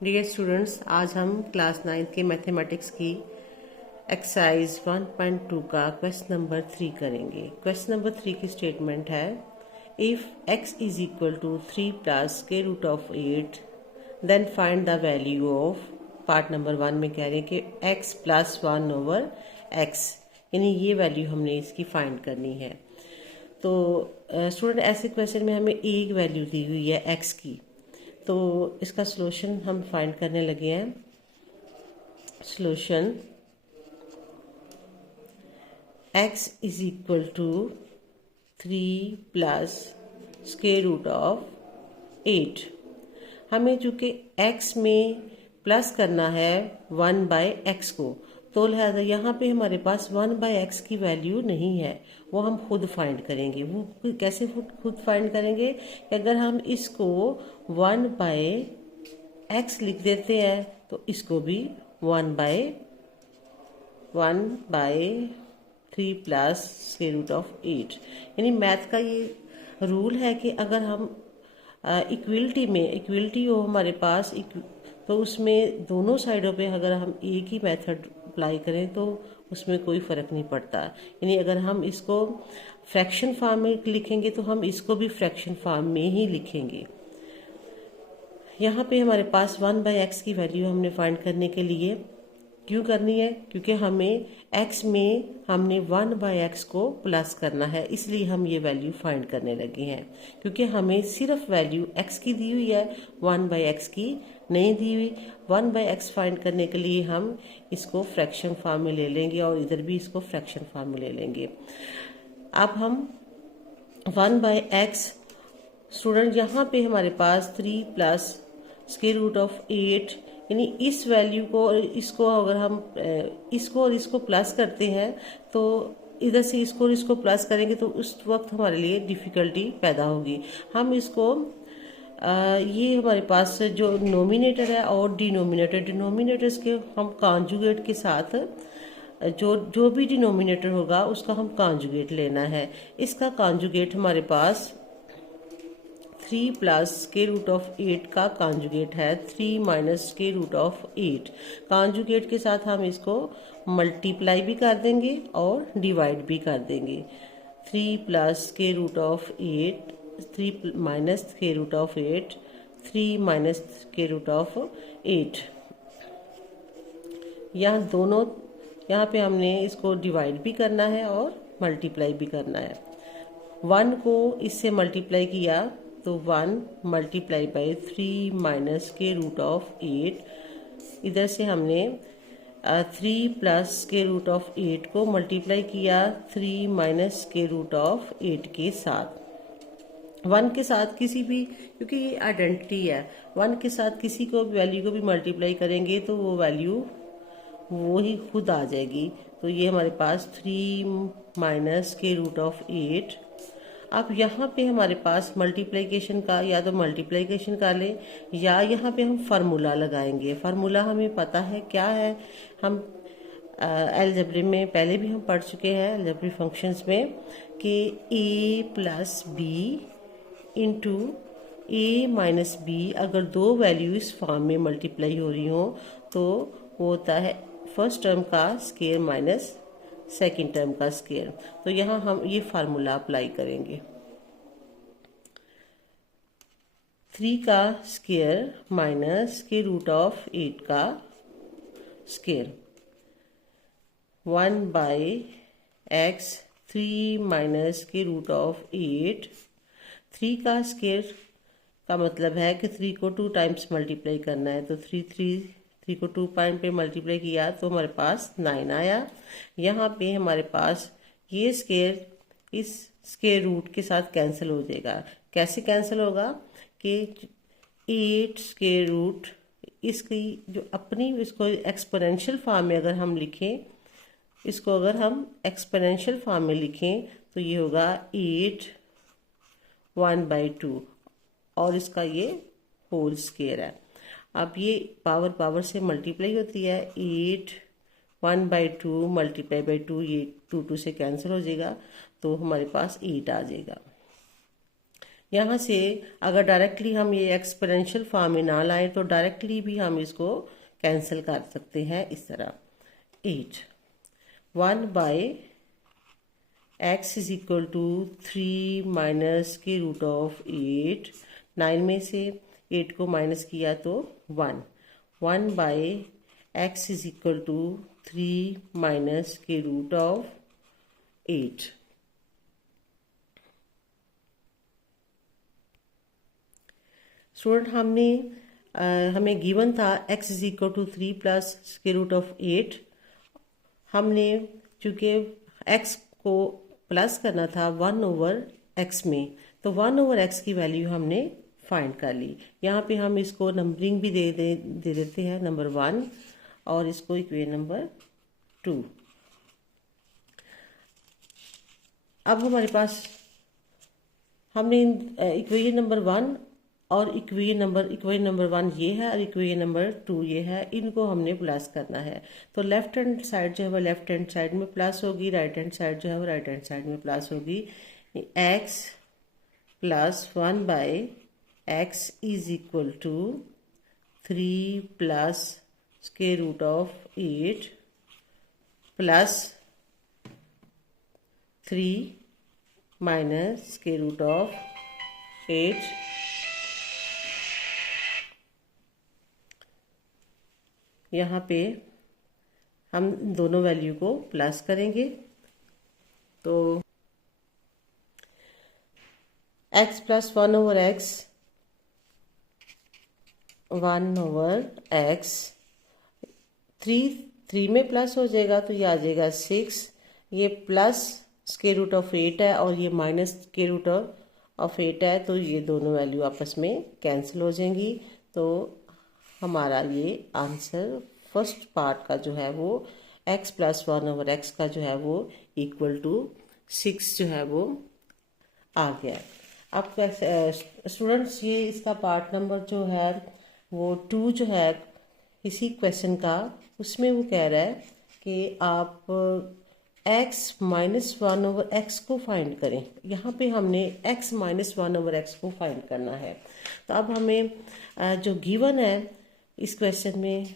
Dear students, आज हम class 9 के मैथमेटिक्स की एक्सरसाइज 1.2 का क्वेश्चन नंबर 3 करेंगे। क्वेश्चन नंबर 3 की स्टेटमेंट है, if x is equal to 3 plus square root of 8 then find the value of. Part number 1 में कह रहे हैं कि x प्लस 1 ओवर x, यानी ये वैल्यू हमने इसकी फाइंड करनी है। तो स्टूडेंट ऐसे क्वेश्चन में हमें एक वैल्यू दी हुई है x की, तो इसका सॉल्यूशन हम फाइंड करने लगे हैं। Solution x is equal to 3 plus square root of 8। हमें चूंकि x में प्लस करना है 1/x को, तो लिहाजा यहाँ पे हमारे पास 1/x की वैल्यू नहीं है, वो हम खुद फाइंड करेंगे। वो कैसे खुद फाइंड करेंगे कि अगर हम इसको 1/x लिख देते हैं तो इसको भी 1/3 प्लस स्क्वायर रूट ऑफ 8। यानी मैथ का ये रूल है कि अगर हम इक्विलिटी हो हमारे पास, तो उसमें दोनों साइडों पे अगर हम एक ही मेथड अप्लाई करें तो उसमें कोई फ़र्क नहीं पड़ता। यानी अगर हम इसको फ्रैक्शन फॉर्म में लिखेंगे तो हम इसको भी फ्रैक्शन फॉर्म में ही लिखेंगे। यहाँ पे हमारे पास 1/x की वैल्यू हमने फाइंड करने के लिए क्यों करनी है, क्योंकि हमें x में हमने 1/x को प्लस करना है, इसलिए हम ये वैल्यू फाइंड करने लगे हैं। क्योंकि हमें सिर्फ वैल्यू x की दी हुई है, 1/x की नहीं दी हुई। 1/x फाइंड करने के लिए हम इसको फ्रैक्शन फॉर्म में ले लेंगे और इधर भी इसको फ्रैक्शन फॉर्म में ले लेंगे। अब हम 1/x स्टूडेंट यहाँ पे हमारे पास 3 प्लस स्क्वायर रूट ऑफ 8, यानी इस वैल्यू को और इसको अगर हम इसको और इसको प्लस करते हैं तो इधर से इसको और इसको प्लस करेंगे तो उस वक्त हमारे लिए डिफ़िकल्टी पैदा होगी। हम इसको ये हमारे पास जो नोमिनेटर है और डिनोमिनेटर्स के हम कॉन्जुगेट के साथ जो भी डिनोमिनेटर होगा उसका हम कॉन्जुगेट लेना है। इसका कॉन्जुगेट हमारे पास 3 प्लस स्क्वायर रूट ऑफ 8 का कॉन्जुगेट है 3 minus square root of 8। Conjugate के साथ हम इसको मल्टीप्लाई भी कर देंगे और डिवाइड भी कर देंगे। 3 plus square root of 8, 3 minus square root of 8, 3 minus square root of 8। यहाँ पे हमने इसको डिवाइड भी करना है और मल्टीप्लाई भी करना है। 1 को इससे मल्टीप्लाई किया तो 1 multiply by 3 minus square root of 8। इधर से हमने 3 प्लस स्क्वायर रूट ऑफ 8 को मल्टीप्लाई किया 3 माइनस स्क्वायर रूट ऑफ 8 के साथ। 1 के साथ किसी भी, क्योंकि ये आइडेंटिटी है, 1 के साथ किसी को वैल्यू को भी मल्टीप्लाई करेंगे तो वो वैल्यू वो ही खुद आ जाएगी। तो ये हमारे पास 3 माइनस स्क्वायर रूट ऑफ 8। अब यहाँ पे हमारे पास मल्टीप्लिकेशन का या तो मल्टीप्लिकेशन कर लें या यहाँ पे हम फार्मूला लगाएंगे। फार्मूला हमें पता है क्या है, हम अलजेब्रे में पहले भी हम पढ़ चुके हैं अलजेब्रिक फंक्शंस में कि a plus B into a minus B, अगर दो वैल्यू इस फॉर्म में मल्टीप्लाई हो रही हो तो वो होता है फर्स्ट टर्म का स्क्वायर माइनस सेकेंड टर्म का स्क्वायर। तो यहाँ हम ये फार्मूला अप्लाई करेंगे। 3 का square minus square root of 8 का square, 1/x 3 minus square root of 8। 3 का स्क्वायर का मतलब है कि 3 को 2 टाइम्स मल्टीप्लाई करना है, तो 3 को 2 पॉइंट पे मल्टीप्लाई किया तो हमारे पास 9 आया। यहाँ पे हमारे पास ये स्क्वायर इस स्क्वायर रूट के साथ कैंसिल हो जाएगा। कैसे कैंसिल होगा कि 8 स्क्वायर रूट इसकी जो अपनी इसको एक्सपोनेंशियल फॉर्म में अगर हम लिखें, इसको अगर हम एक्सपोनेंशियल फॉर्म में लिखें तो ये होगा 8 1/2 और इसका ये होल स्क्वायर है। अब ये पावर से मल्टीप्लाई होती है, 8 1/2 मल्टीप्लाई बाई 2, ये 2 से कैंसिल हो जाएगा तो हमारे पास 8 आ जाएगा। यहाँ से अगर डायरेक्टली हम ये एक्सपोनेंशियल फॉर्म में ना लाएं तो डायरेक्टली भी हम इसको कैंसिल कर सकते हैं इस तरह। 8 1 by x is equal to 3 minus के रूट ऑफ 8। 9 में से 8 को माइनस किया तो 1 1 by x is equal to 3 minus के रूट ऑफ 8। स्टूडेंट हमें गिवन था x is equal to 3 plus square root of 8। हमने चूंकि x को प्लस करना था 1 ओवर x में, तो 1 ओवर x की वैल्यू हमने फाइंड कर ली। यहाँ पे हम इसको नंबरिंग भी दे देते हैं, नंबर 1 और इसको इक्वेशन नंबर 2। अब हमारे पास हमने इक्वेशन नंबर 1 और इक्वेशन नंबर 1 ये है और इक्वेशन नंबर 2 ये है, इनको हमने प्लस करना है। तो लेफ्ट हैंड साइड जो है वो लेफ्ट हैंड साइड में प्लस होगी, राइट हैंड साइड जो है वो राइट हैंड साइड में प्लस होगी। x plus 1 by x is equal to 3 plus square root of 8 plus 3 minus square root of 8। यहाँ पे हम दोनों वैल्यू को प्लस करेंगे तो x plus 1 over x 1 over x 3 में प्लस हो जाएगा तो ये आ जाएगा 6। ये प्लस स्क्वायर रूट ऑफ 8 है और ये माइनस स्क्वायर रूट ऑफ 8 है, तो ये दोनों वैल्यू आपस में कैंसिल हो जाएंगी। तो हमारा ये आंसर फर्स्ट पार्ट का जो है वो x प्लस 1 ओवर x का जो है वो इक्वल टू 6 जो है वो आ गया। अब स्टूडेंट्स ये इसका पार्ट नंबर जो है वो 2 जो है इसी क्वेश्चन का, उसमें वो कह रहा है कि आप x माइनस 1 ओवर x को फाइंड करें। यहाँ पे हमने x माइनस 1 ओवर x को फाइंड करना है। तो अब हमें जो गिवन है इस क्वेश्चन में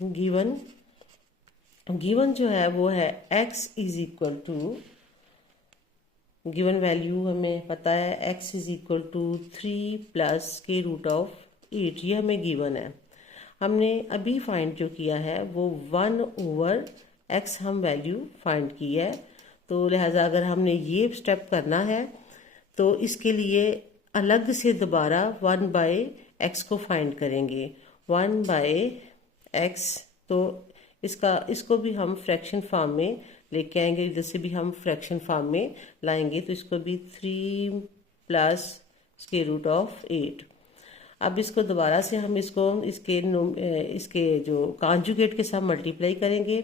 गिवन जो है वो है x is equal to, given value हमें पता है x is equal to 3 plus के रूट ऑफ 8, ये हमें गिवन है। हमने अभी फाइंड जो किया है वो 1 ओवर x हम वैल्यू फाइंड की है। तो लिहाजा अगर हमने ये स्टेप करना है तो इसके लिए अलग से दोबारा 1 बाय x को फाइंड करेंगे। 1 बाय x, तो इसको भी हम फ्रैक्शन फॉर्म में लेके आएंगे, इधर से भी हम फ्रैक्शन फॉर्म में लाएंगे। तो इसको भी 3 प्लस स्क्वायर रूट ऑफ 8। अब इसको दोबारा से हम इसके जो कॉन्जुगेट के साथ मल्टीप्लाई करेंगे।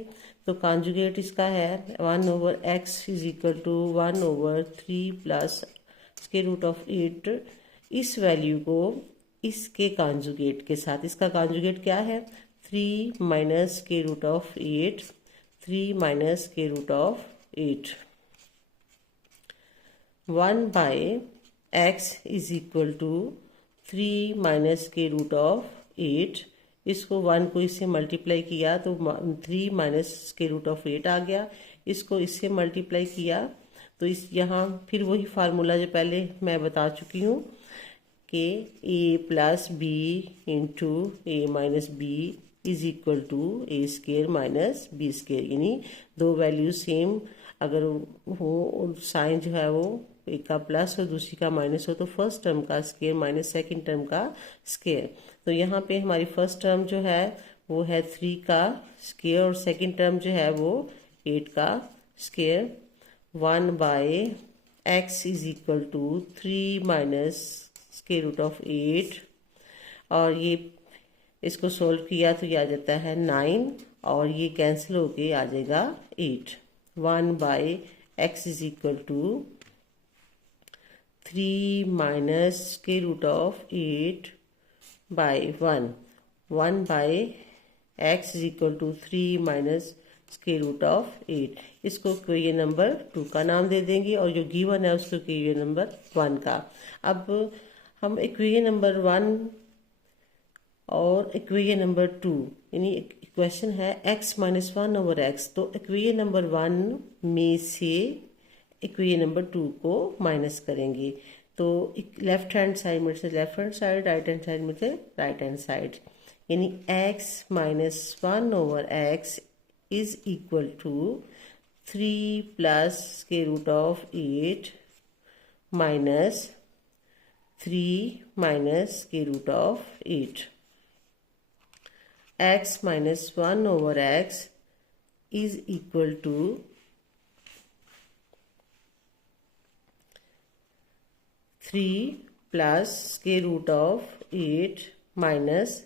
तो कॉन्जुगेट इसका है 1 over x is equal to 1 over 3 plus square root of 8। इस वैल्यू को इसके कॉन्जुगेट के साथ, इसका कॉन्जुगेट क्या है 3 minus square root of 8, 3 minus square root of 8। 1 by x is equal to 3 minus square root of 8। इसको 1 को इससे मल्टीप्लाई किया तो 3 माइनस स्क्वायर रूट ऑफ 8 आ गया। इसको इससे मल्टीप्लाई किया तो इस यहाँ फिर वही फार्मूला जो पहले मैं बता चुकी हूँ कि a plus B into A minus B is equal to A square minus B square, यानी दो वैल्यू सेम अगर हो, साइन जो है वो एक का प्लस और दूसरी का माइनस हो तो फर्स्ट टर्म का स्केयर माइनस सेकंड टर्म का स्केयर। तो यहाँ पे हमारी फर्स्ट टर्म जो है वो है 3 का स्केयर और सेकंड टर्म जो है वो 8 का square. 1 by x is equal to 3 minus square root of 8 और ये इसको सोल्व किया तो ये आ जाता है 9 और ये कैंसिल होके आ जाएगा 8। 1 by x is equal to 3 minus square root of 8 by 1 by x is equal to 3 minus square root of 8। इसको इक्वेशन नंबर 2 का नाम दे देंगे और जो गिवन है उसको इक्वेशन नंबर 1 का। अब हम इक्वेशन नंबर 1 और इक्वेशन नंबर 2 यानी क्वेश्चन है x माइनस 1 ओवर एक्स, तो इक्वेशन नंबर 1 में से इक्वेशन नंबर 2 को माइनस करेंगे। तो लेफ्ट हैंड साइड में से left hand side, right hand side में से राइट हैंड साइड, यानी x minus 1 over X is equal to 3 plus square root of 8 minus 3 minus square root of 8। x minus 1 over X is equal to 3 plus square root of 8 minus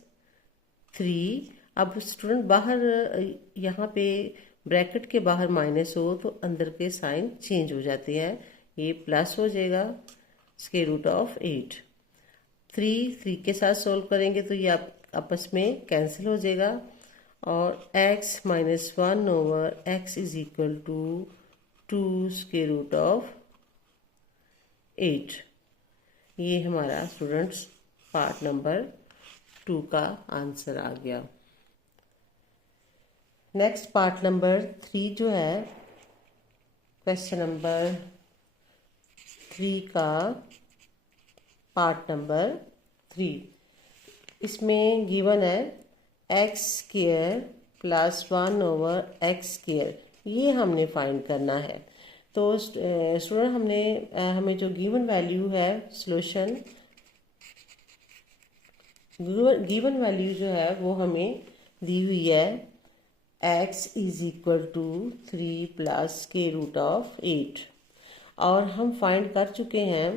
3। अब student बाहर यहाँ पे bracket के बाहर minus हो तो अंदर के साइन चेंज हो जाते हैं, ये प्लस हो जाएगा स्क्वायर रूट ऑफ 8। 3 के साथ सोल्व करेंगे तो ये आपस में कैंसिल हो जाएगा और x minus 1 over X is equal to 2 square root of 8। ये हमारा स्टूडेंट्स पार्ट नंबर 2 का आंसर आ गया। नेक्स्ट पार्ट नंबर 3 जो है, क्वेश्चन नंबर 3 का पार्ट नंबर 3, इसमें गिवन है X square plus 1 over X square, ये हमने फाइंड करना है। तो स्टूडेंट हमें जो गिवन वैल्यू है सॉल्यूशन, गिवन वैल्यू जो है वो हमें दी हुई है x is equal to 3 plus square root of 8 और हम फाइंड कर चुके हैं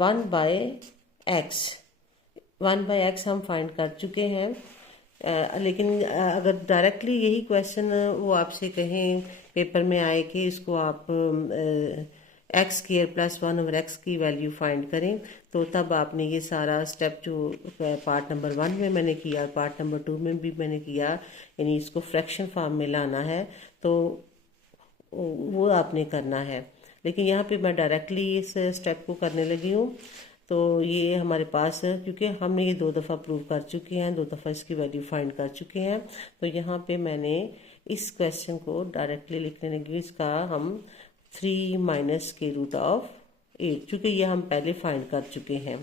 1 बाय एक्स हम फाइंड कर चुके हैं। लेकिन अगर डायरेक्टली यही क्वेश्चन वो आपसे कहें पेपर में आए कि इसको आप x square plus 1 over x की वैल्यू फाइंड करें, तो तब आपने ये सारा स्टेप जो पार्ट नंबर 1 में मैंने किया, पार्ट नंबर 2 में भी मैंने किया, यानी इसको फ्रैक्शन फॉर्म में लाना है, तो वो आपने करना है। लेकिन यहाँ पे मैं डायरेक्टली इस स्टेप को करने लगी हूँ, तो ये हमारे पास क्योंकि हमने ये 2 दफ़ा प्रूव कर चुके हैं, 2 दफ़ा इसकी वैल्यू फाइंड कर चुके हैं, तो यहाँ पे मैंने इस क्वेश्चन को डायरेक्टली लिखने लगी। इसका हम 3 माइनस स्क्वायर रूट ऑफ 8, चूँकि ये हम पहले फाइंड कर चुके हैं।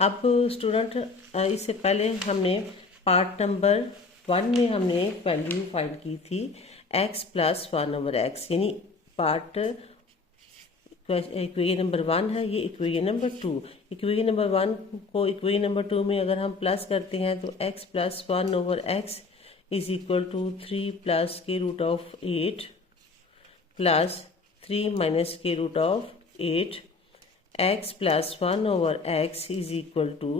अब स्टूडेंट इससे पहले हमने पार्ट नंबर 1 में हमने वैल्यू फाइंड की थी x प्लस 1 ओवर एक्स, यानी पार्ट इक्वेशन नंबर 1 है, ये इक्वेशन नंबर 2। इक्वेशन नंबर 1 को इक्वेशन नंबर 2 में अगर हम प्लस करते हैं तो x plus 1 over X is equal to 3 plus square root of 8 plus 3 minus square root of 8। x plus 1 over X is equal to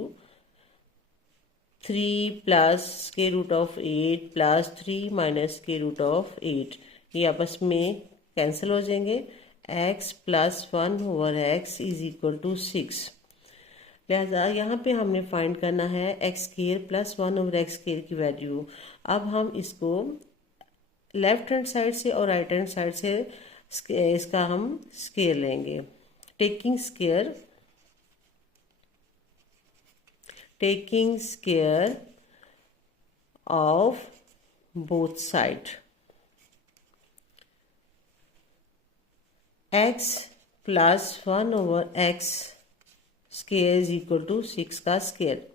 3 plus square root of 8 plus 3 minus square root of 8, ये आपस में cancel हो जाएंगे। x plus 1 over X is equal to 6। लिहाजा यहाँ पे हमने find करना है X square plus 1 over X square की वैल्यू। अब हम इसको लेफ्ट हैंड साइड से और राइट हैंड साइड से इसका हम स्क्वायर लेंगे, taking square of both side. x plus 1 over X square is equal to 6 का स्क्वायर।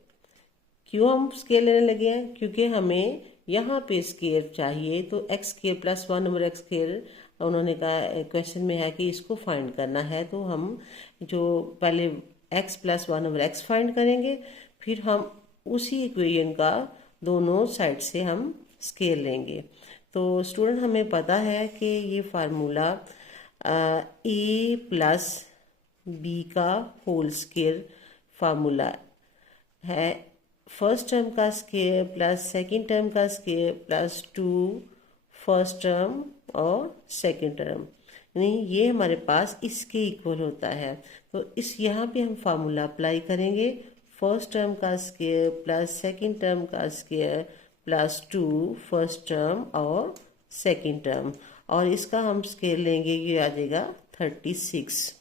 क्यों हम स्क्वायर लेने लगे हैं? क्योंकि हमें यहाँ पे स्क्वायर चाहिए, तो x square plus 1 over X square उन्होंने कहा क्वेश्चन में है कि इसको फाइंड करना है, तो हम जो पहले x plus 1 over x find करेंगे, फिर हम उसी इक्वेशन का दोनों साइड से हम स्क्वायर लेंगे। तो स्टूडेंट हमें पता है कि ये फार्मूला ए प्लस बी का होल स्क्वायर फार्मूला है, फर्स्ट टर्म का स्क्वायर प्लस सेकंड टर्म का स्क्वायर प्लस 2 फर्स्ट टर्म और सेकंड टर्म, यानी ये हमारे पास इसके इक्वल होता है। तो इस यहाँ पे हम फार्मूला अप्लाई करेंगे, फर्स्ट टर्म का स्क्वायर प्लस सेकंड टर्म का स्क्वायर प्लस 2 फर्स्ट टर्म और सेकेंड टर्म, और इसका हम स्केयर लेंगे, ये आ जाएगा 36।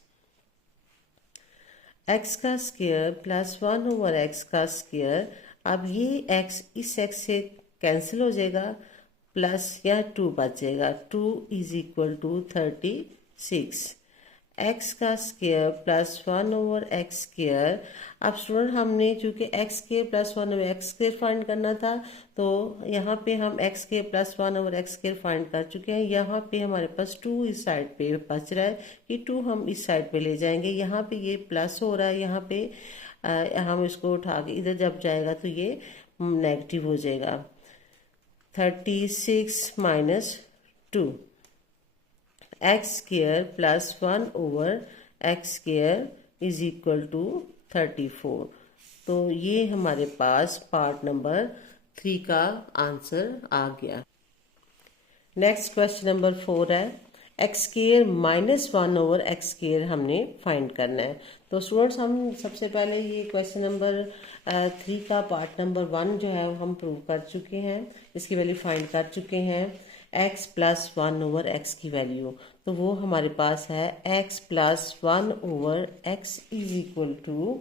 एक्स का स्क्वायर प्लस 1/x का स्क्वायर, अब ये x इस x से कैंसिल हो जाएगा, प्लस या 2 बचेगा, 2 इज इक्वल टू 36। एक्स का स्क्वायर प्लस 1/x स्क्वायर। अब स्टूडेंट हमने चूंकि x square plus 1/x square find करना था, तो यहाँ पे हम x square plus 1/x square find कर चुके हैं। यहाँ पे हमारे पास 2 इस साइड पे बच रहा है कि 2 हम इस साइड पे ले जाएंगे। यहाँ पे ये प्लस हो रहा है, यहाँ पे हम इसको उठा के इधर जब जाएगा तो ये नेगेटिव हो जाएगा। 36 minus 2, X square plus 1/x square is equal to 34। तो ये हमारे पास पार्ट नंबर 3 का आंसर आ गया। नेक्स्ट क्वेश्चन नंबर 4 है, X square minus 1/x square हमने फाइंड करना है। तो स्टूडेंट्स हम सबसे पहले ये क्वेश्चन नंबर 3 का पार्ट नंबर 1 जो है हम प्रूव कर चुके हैं, इसकी वैल्यू फाइंड कर चुके हैं। x प्लस 1/x की वैल्यू, तो वो हमारे पास है x plus 1/x is equal to,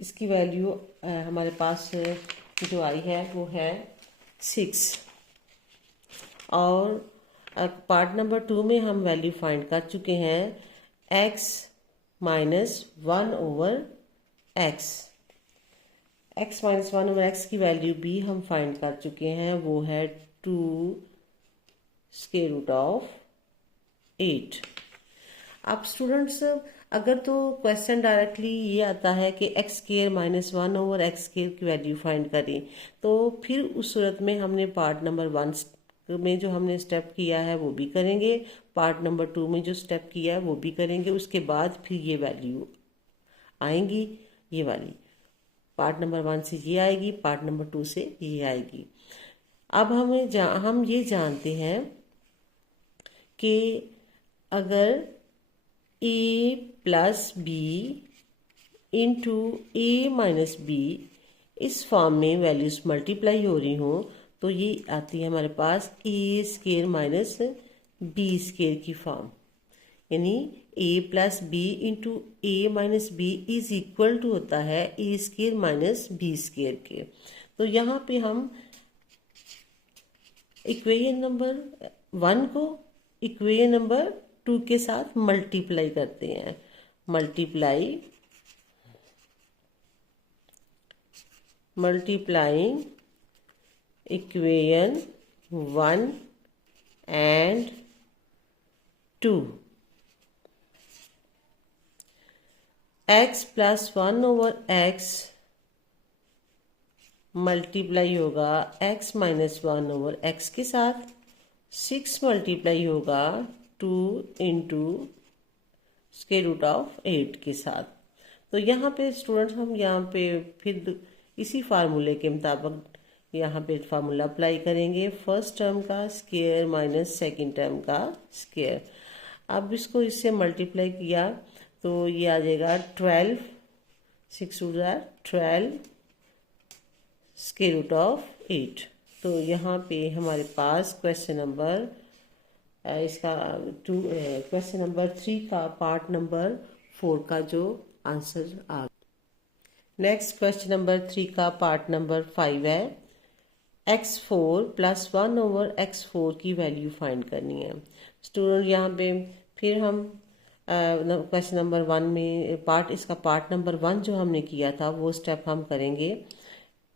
इसकी वैल्यू हमारे पास जो आई है वो है 6। और पार्ट नंबर 2 में हम वैल्यू फाइंड कर चुके हैं x minus 1/x। x minus 1/x की वैल्यू भी हम फाइंड कर चुके हैं, वो है 2 स्क्वायर रूट ऑफ 8। अब स्टूडेंट्स अगर तो क्वेश्चन डायरेक्टली ये आता है कि x square minus 1/x square की वैल्यू फाइंड करें, तो फिर उस सूरत में हमने पार्ट नंबर 1 में जो हमने स्टेप किया है वो भी करेंगे, पार्ट नंबर 2 में जो स्टेप किया है वो भी करेंगे। उसके बाद फिर ये वैल्यू आएंगी, ये वाली पार्ट नंबर 1 से ये आएगी, पार्ट नंबर 2 से ये आएगी। अब हम ये जानते हैं कि अगर a plus B into A minus B इस फॉर्म में वैल्यूज मल्टीप्लाई हो रही हों, तो ये आती है हमारे पास A square minus B square की फॉर्म, यानी a plus B into A minus B is equal to होता है A square minus B square के। तो यहाँ पे हम इक्वेशन नंबर 1 को इक्वेशन नंबर 2 के साथ मल्टीप्लाई करते हैं। Multiplying equation 1 and 2, x plus 1/x multiply होगा x माइनस 1/x के साथ, 6 मल्टीप्लाई होगा 2 इंटू स्क्वायर रूट ऑफ 8 के साथ। तो यहाँ पे स्टूडेंट्स हम यहाँ पे फिर इसी फार्मूले के मुताबिक यहाँ पे फार्मूला अप्लाई करेंगे, फर्स्ट टर्म का स्क्वायर माइनस सेकेंड टर्म का स्क्वायर। अब इसको इससे मल्टीप्लाई किया तो ये आ जाएगा 12, 6 12 स्क्वायर रूट ऑफ 8। तो यहाँ पे हमारे पास क्वेश्चन नंबर इसका क्वेश्चन नंबर 3 का पार्ट नंबर 4 का जो आंसर आ। नेक्स्ट क्वेश्चन नंबर 3 का पार्ट नंबर 5 है, x4 प्लस 1/x4 की वैल्यू फाइंड करनी है। स्टूडेंट यहाँ पे फिर हम क्वेश्चन नंबर 1 में इसका पार्ट नंबर 1 जो हमने किया था वो स्टेप हम करेंगे।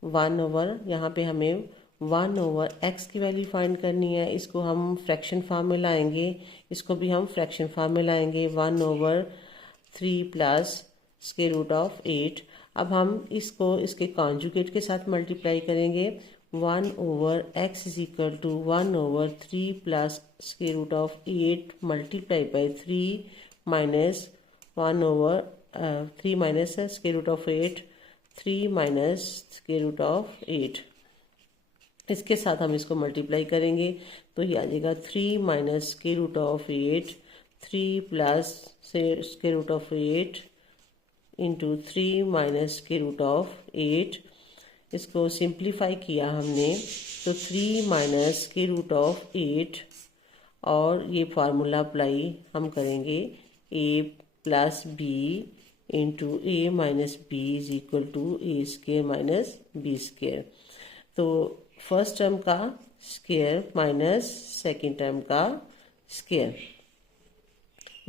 यहाँ पे हमें 1/x की वैल्यू फाइंड करनी है, इसको हम फ्रैक्शन फॉर्म में लाएंगे, इसको भी हम फ्रैक्शन फॉर्म में लाएंगे 1/3 प्लस स्क्वायर रूट ऑफ 8। अब हम इसको इसके कॉन्जुगेट के साथ मल्टीप्लाई करेंगे, 1/x is equal to 1/3 plus square root of 8 multiply by 3 minus 1/3 minus square root of 8, 3 minus square root of 8। इसके साथ हम इसको मल्टीप्लाई करेंगे तो ये आ जाएगा 3 minus square root of 8, 3 plus square root of 8 इंटू 3 माइनस स्क्वायर रूट ऑफ 8। इसको सिंप्लीफाई किया हमने तो 3 माइनस के रूट ऑफ 8, और ये फार्मूला अप्लाई हम करेंगे a plus B into A minus B is equal to A square minus B square. तो फर्स्ट टर्म का स्केयर माइनस सेकेंड टर्म का square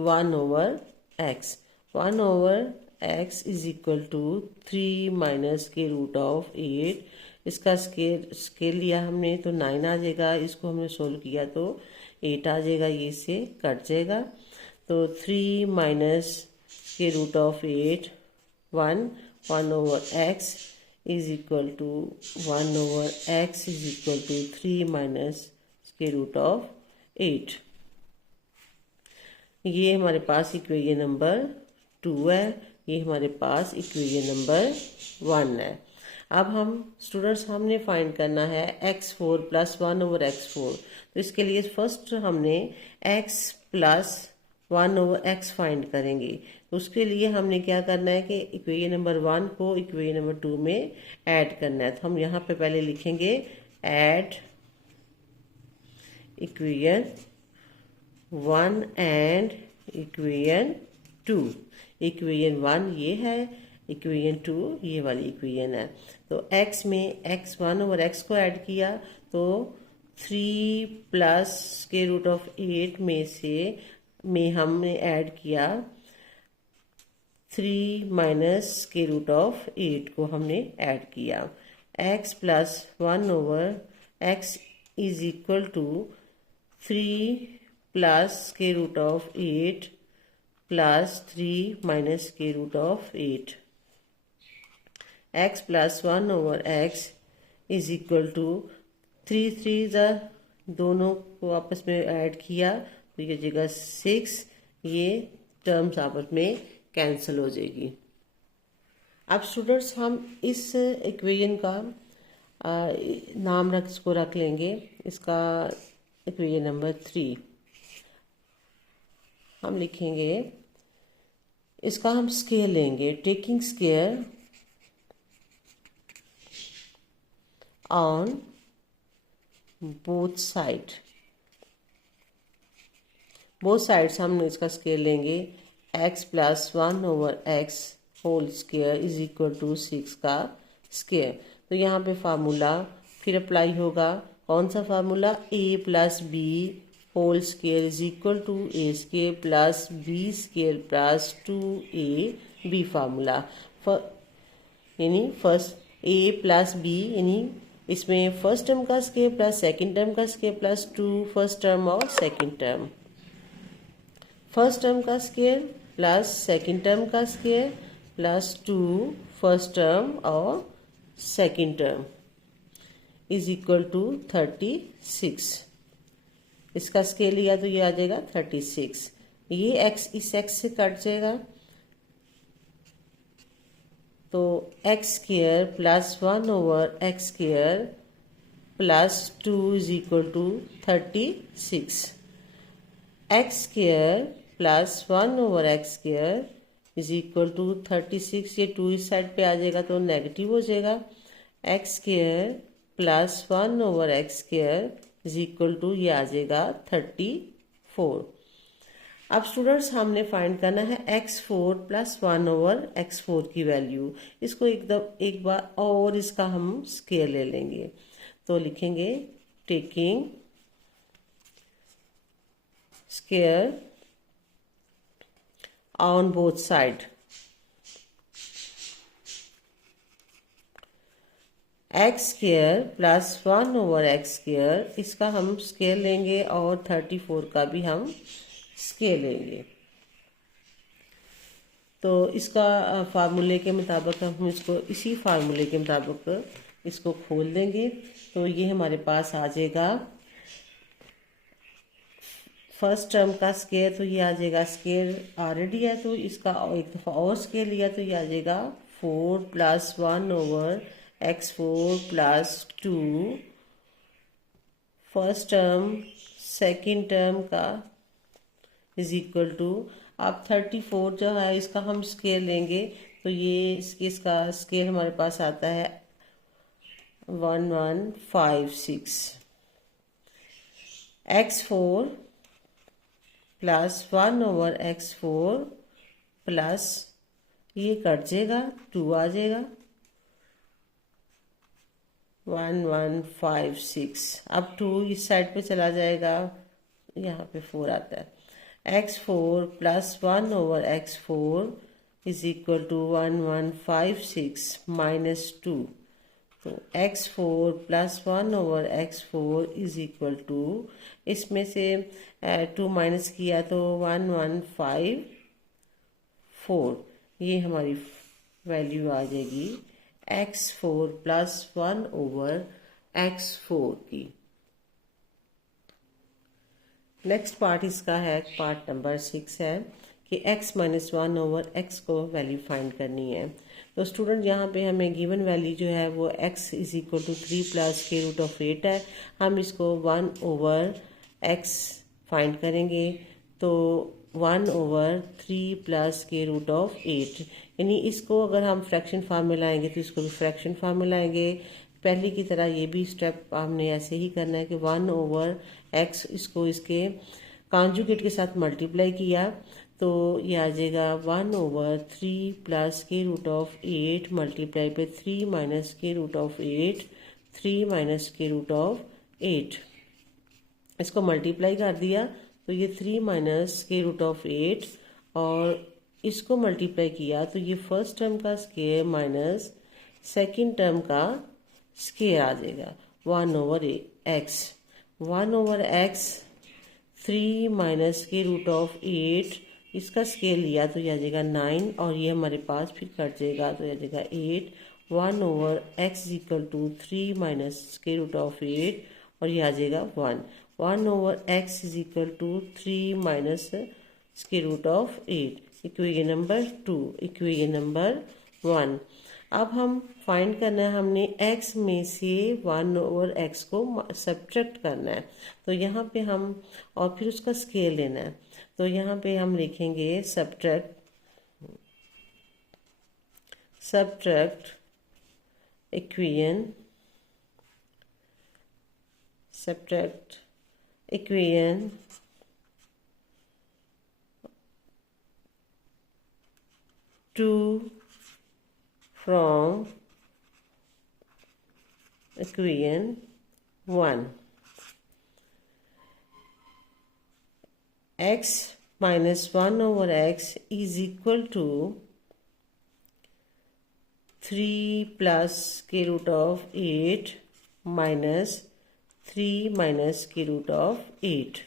1 over X. 1 over X is equal to 3 minus के root of 8। इसका square लिया हमने तो 9 आ जाएगा, इसको हमने सोल्व किया तो 8 आ जाएगा, ये से कट जाएगा। तो 3 माइनस के root of 8 1 over X is equal to 1 over X is equal to 3 minus के रूट ऑफ 8। ये हमारे पास इक्वेशन नंबर 2 है, ये हमारे पास इक्वेशन नंबर 1 है। अब हम स्टूडेंट्स हमने फाइंड करना है x4 प्लस 1 ओवर x4। तो इसके लिए फर्स्ट हमने x plus 1 over x find करेंगे। तो उसके लिए हमने क्या करना है कि इक्वेशन नंबर 1 को इक्वेशन नंबर 2 में ऐड करना है। तो हम यहाँ पे पहले लिखेंगे add equation 1 and equation 2। Equation 1 ये है, इक्वेशन 2 ये वाली इक्वेशन है। तो x में x1 ओवर x को ऐड किया तो 3 प्लस के रूट ऑफ 8 में हमने ऐड किया 3 माइनस के रूट ऑफ 8 को हमने ऐड किया। x plus 1 over x is equal to 3 plus के रूट ऑफ 8 प्लस 3 माइनस के root of 8। x plus 1 over x is equal to 3 दोनों को आपस में ऐड किया तो ये जगह 6, ये टर्म्स आपस में कैंसिल हो जाएगी। अब स्टूडेंट्स हम इस इक्वेशन का नाम इसको रख लेंगे, इसका इक्वेशन नंबर 3 हम लिखेंगे। इसका हम स्केयर लेंगे, taking square on both sides हम इसका स्केयर लेंगे। x plus 1 over x whole square is equal to 6 का स्केयर। तो यहाँ पे फार्मूला फिर अप्लाई होगा, कौन सा formula, a plus B whole square is equal to A square plus B square plus 2ab formula. यानी फर्स्ट a प्लस b, यानी इसमें फर्स्ट टर्म का स्केयर प्लस सेकंड टर्म का स्केयर प्लस 2 फर्स्ट टर्म और second term, first term का square plus second term का square plus 2 first term और second term is equal to 36। इसका square लिया तो ये आ जाएगा 36। ये x इस x से कट जाएगा तो x square plus 1 over x square plus 2 is equal to 36। x square plus 1 over x square is equal to 36। ये 2 इस साइड पे आ जाएगा तो नेगेटिव हो जाएगा। x square plus 1 over x square is equal to ये आ जाएगा 34। अब स्टूडेंट्स हमने फाइंड करना है x4 प्लस 1 ओवर x4 की वैल्यू। इसको एक बार और इसका हम स्केयर ले लेंगे तो लिखेंगे taking square on both side. X square plus 1 over x square, इसका हम स्केयर लेंगे और 34 का भी हम स्केयर लेंगे। तो इसका फार्मूले के मुताबिक हम इसको इसी फार्मूले के मुताबिक इसको खोल देंगे तो ये हमारे पास आ जाएगा फर्स्ट टर्म का स्केयर, तो ये आ जाएगा स्केयर ऑलरेडी है तो इसका एक दफ़ा और स्केयर लिया तो ये आ जाएगा 4 plus 1 over x4 plus 2 first term second term का इज इक्वल टू, अब 34 जो है इसका हम स्केयर लेंगे तो ये इसका स्केयर हमारे पास आता है 1156 x4 प्लस 1/x4 प्लस ये कट जाएगा 2 आ जाएगा 1156। अब 2 इस साइड पे चला जाएगा, यहाँ पे 4 आता है। x4 plus 1/x4 is equal to 1156 minus 2। तो x4 plus 1/x4 is equal to, इसमें से 2 माइनस किया तो 1154, ये हमारी वैल्यू आ जाएगी x4 प्लस 1/x4 की। नेक्स्ट पार्ट इसका है, पार्ट नंबर 6 है कि x माइनस 1/x को वैल्यू फाइंड करनी है। तो स्टूडेंट यहाँ पे हमें गिवन वैल्यू जो है वो x is equal to 3 plus के रूट ऑफ 8 है। हम इसको 1/x फाइंड करेंगे, तो 1/3 प्लस के रूट ऑफ 8, यानी इसको अगर हम फ्रैक्शन फार्म में लाएंगे तो इसको भी फ्रैक्शन फार्म में लाएंगे। पहले की तरह ये भी स्टेप हमने ऐसे ही करना है कि 1/x इसको इसके कॉन्जुगेट के साथ मल्टीप्लाई किया तो ये आ जाएगा 1/3 प्लस के रूट ऑफ 8 मल्टीप्लाई पे 3 माइनस के रूट ऑफ 8, 3 माइनस के रूट ऑफ 8। इसको मल्टीप्लाई कर दिया तो ये 3 माइनस के रूट ऑफ 8 और इसको मल्टीप्लाई किया तो ये फर्स्ट टर्म का स्क्वायर माइनस सेकंड टर्म का स्क्वायर आ जाएगा 1/x। 1/x 3 माइनस के रूट ऑफ 8, इसका स्केल लिया तो यह आ जाएगा 9 और ये हमारे पास फिर कट जाएगा तो यह आ जाएगा 8। 1/x इक्वल टू 3 माइनस के रूट ऑफ 8 और ये आ जाएगा 1। 1/x is equal to 3 minus square root of 8, equation number 2, equation number 1। अब हम फाइंड करना है, हमने x में से 1/x को सब्ट्रैक्ट करना है। तो यहाँ पे हम और फिर उसका स्केल लेना है, तो यहाँ पे हम लिखेंगे subtract equation equation 2 from equation 1. X minus 1/x is equal to 3 plus square root of 8 minus 3 minus square root of 8.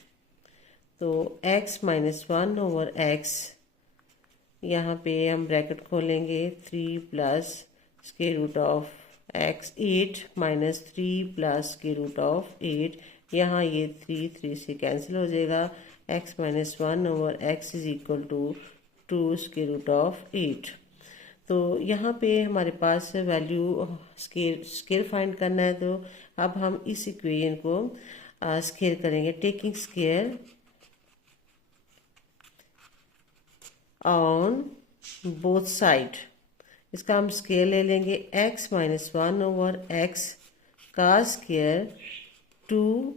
तो x माइनस 1/x, यहाँ पे हम ब्रैकेट खोलेंगे 3 plus square root of x, 8 minus 3 plus square root of 8, यहाँ ये 3 से cancel हो जाएगा। x minus 1/x is equal to 2 square root of 8। तो यहाँ पे हमारे पास वैल्यू स्केल फाइंड करना है, तो अब हम इस इक्वेशन को स्केल करेंगे, taking scale on both side. इसका हम स्केल ले लेंगे, x माइनस 1/x का square 2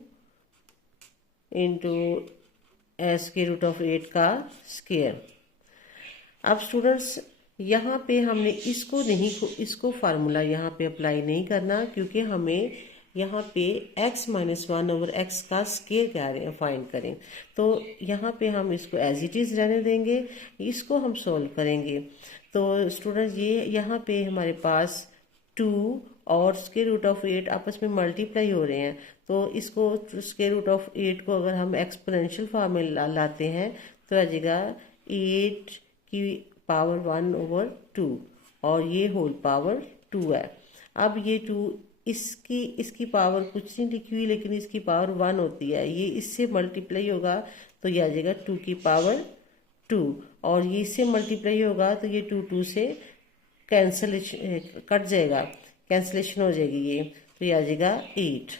into square root of 8 का स्केयर। अब स्टूडेंट्स यहाँ पे हमने इसको फार्मूला यहाँ पे अप्लाई नहीं करना, क्योंकि हमें यहाँ पे x माइनस 1/x का स्केयर कह रहे हैं फाइंड करें। तो यहाँ पे हम इसको एज इट इज़ रहने देंगे, इसको हम सोल्व करेंगे। तो स्टूडेंट्स ये यहाँ पे हमारे पास 2 और स्क्वायर रूट ऑफ 8 आपस में मल्टीप्लाई हो रहे हैं, तो इसको स्क्वायर रूट ऑफ 8 को अगर हम एक्सपोनेंशियल फॉर्म में लाते हैं तो आ जाएगा 8 की पावर 1/2 और ये होल पावर 2 है। अब ये 2 इसकी पावर कुछ नहीं लिखी हुई, लेकिन इसकी पावर 1 होती है, ये इससे मल्टीप्लाई होगा तो ये आ जाएगा 2 की पावर 2 और ये इससे मल्टीप्लाई होगा तो ये 2 से कैंसलेशन कट जाएगा, कैंसलेशन हो जाएगी ये, तो ये आ जाएगा 8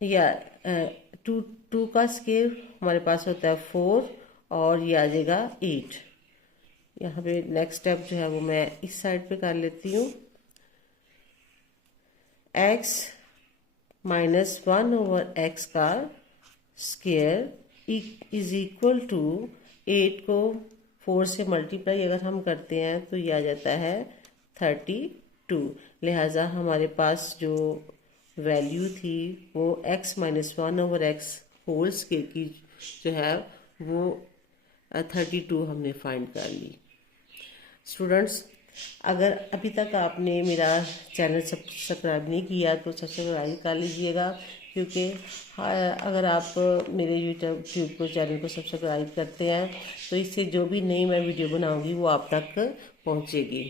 या 2 का स्केयर हमारे पास होता है 4 और ये आ जाएगा 8। यहाँ पे नेक्स्ट स्टेप जो है वो मैं इस साइड पे कर लेती हूँ। x माइनस 1/x का स्क्वायर इज इक्वल टू 8 को 4 से मल्टीप्लाई अगर हम करते हैं तो ये आ जाता है 32। लिहाजा हमारे पास जो वैल्यू थी वो x minus 1/x whole square की जो है वो 32 हमने फाइंड कर ली। स्टूडेंट्स, अगर अभी तक आपने मेरा चैनल सब्सक्राइब नहीं किया तो सब्सक्राइब कर लीजिएगा, क्योंकि अगर आप मेरे यूट्यूब को चैनल को सब्सक्राइब करते हैं तो इससे जो भी नई मैं वीडियो बनाऊंगी वो आप तक पहुंचेगी।